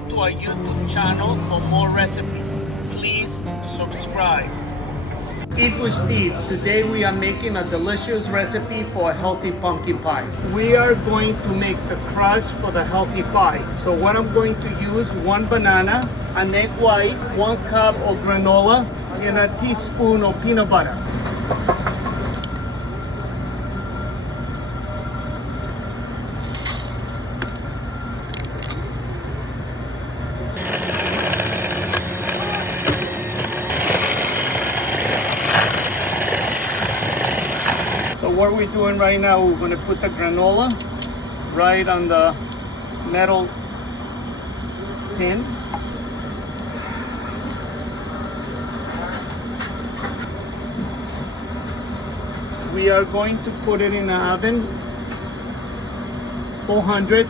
go to our YouTube channel for more recipes. Please subscribe. Eat with Steve. Today we are making a delicious recipe for a healthy pumpkin pie. We are going to make the crust for the healthy pie. So what I'm going to use, 1 banana, an egg white, 1 cup of granola, and a teaspoon of peanut butter. So what we're doing right now, we're going to put the granola right on the metal tin. We are going to put it in the oven, 400.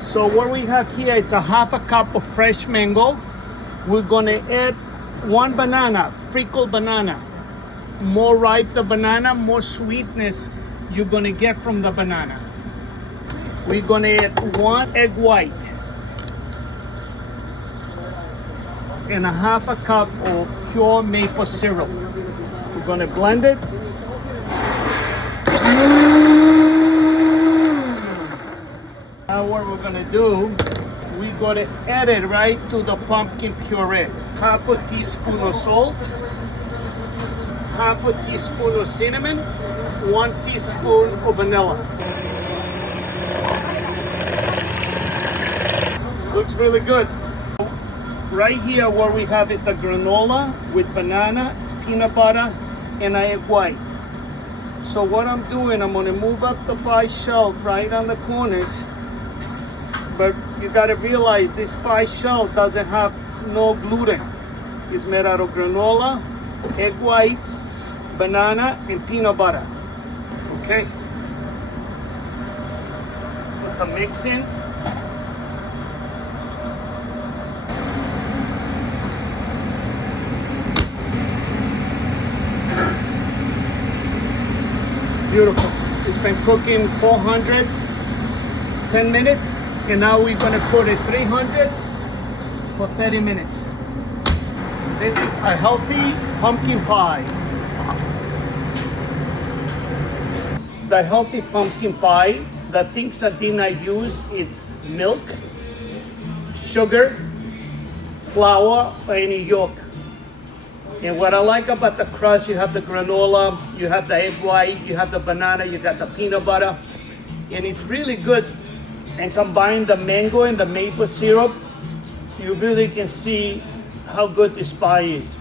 So what we have here, it's a half a cup of fresh mango. We're going to add 1 banana, pickled banana. More ripe the banana, more sweetness you're gonna get from the banana. We're gonna add 1 egg white and a half a cup of pure maple syrup. We're gonna blend it. Now what we're gonna do, we're gonna add it right to the pumpkin puree. Half a teaspoon of salt, half a teaspoon of cinnamon, 1 teaspoon of vanilla. Looks really good. Right here what we have is the granola with banana, peanut butter, and an egg white. So what I'm doing, I'm gonna move up the pie shelf right on the corners, but you gotta realize this pie shelf doesn't have no gluten. It's made out of granola, egg whites, banana, and peanut butter. Okay. Put the mix in. Beautiful. It's been cooking 400, 10 minutes, and now we're gonna put it 300 for 30 minutes. This is a healthy pumpkin pie. The healthy pumpkin pie, the things that did not use, it's milk, sugar, flour, or any yolk. And what I like about the crust, you have the granola, you have the egg white, you have the banana, you got the peanut butter, and it's really good. And combine the mango and the maple syrup, you really can see how good this pie is.